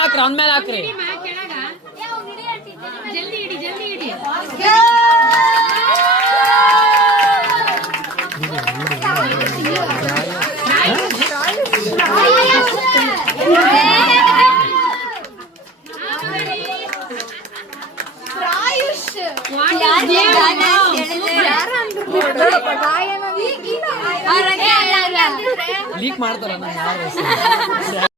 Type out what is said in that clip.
ಹಾಕ್ರಿ ಅವ್ನ ಮೇಲೆ ಹಾಕ್ರಿ ಜಲ್ದಿ ಮೇಲೆ ಹಾಕ್ರಿ ಇಡಿ ಲೀಕ್ ಮಾಡ್ತಾರ ನಾನು